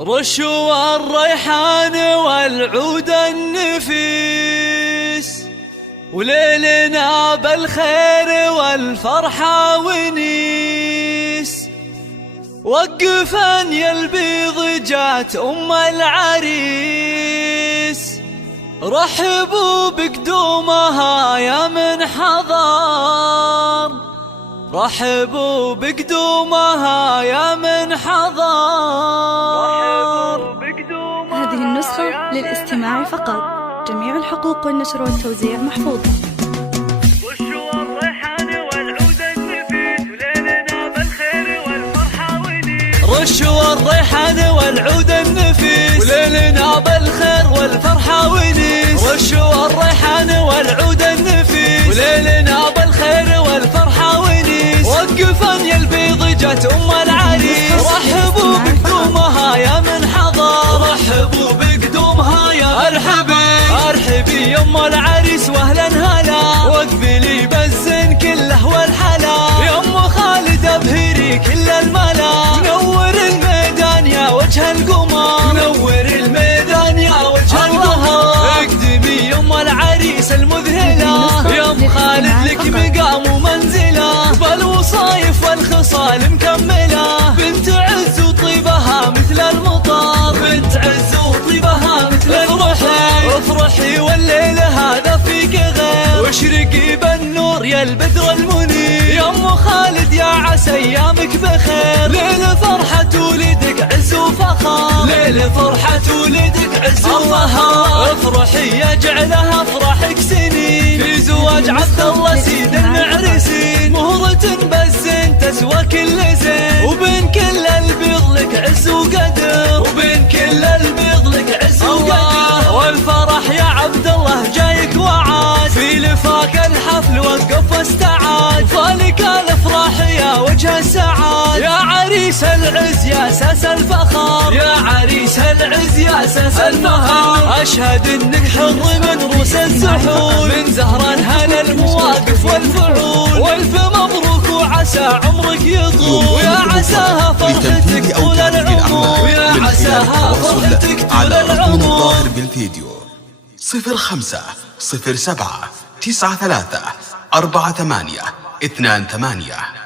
رشوا الريحان والعود النفيس، وليلنا بالخير والفرحة ونيس. وقفا يا البيض جات أم العريس، رحبوا بقدومها يا من حضر، رحبوا بقدومها يا من حضر. هذه النسخة للاستماع فقط، جميع الحقوق والنشر والتوزيع محفوظة. رشوا الريحان والعود النفيس، وليلنا بالخير والفرحة ونيس. رشوا الريحان والعود النفيس، وليلنا بالخير والفرحة ونيس. رشوا الريحان والعود النفيس، وليلنا بالخير والفرحة ونيس. وقفا يا البيض جات أم العريس، رحبوا بقدومها يا من حضر، رحبوا بقدومها يا ارحبي ارحبي يا ام العريس واهلا هلا، واقبلي بالزين كله والحلا. يا ام خالد ابهري كل الملا، نور الميدان يا وجه القمر، نور الميدان يا وجه القمر. اقدمي يا ام العريس المذهله، يا ام خالد لك مقام ومنزله، بالوصايف والخصال مكمله. بنت عز وطيبها مثل المطر، بنت عز وطيبها مثل المطر. افرحي والليل هذا فيك غير، واشرقي بالنور يا البدر المنير. يا ام خالد يا عسى ايامك بخير، ليل فرحة ولدك عز وفخر، ليل فرحة ولدك عز وفخر. افرحي يا جعلها افراحك سنين، في زواج عبد الله سيد المعرسين. مهرة بالزين تسوى كل زين، وبين كل البيض لك عز وقدر، وبين كل البيض لك عز وقدر. والفرح يا عبد الله جايك وعاد، في لفاك الحفل وقف واستعاد. فالك الافراح يا وجه السعاد، يا عريس العز يا اساس الفخر، يا عريس العز يا اساس الفخر. اشهد انك حر من روس السحور، من زهران هنا المواقف والفعول. والف مبروك وعسى عمرك يطول، ويا عساها فرحتك طول العمر، ويا عساها فرحتك طول العمر. الظاهر بالفيديو 05 07 93 48 28.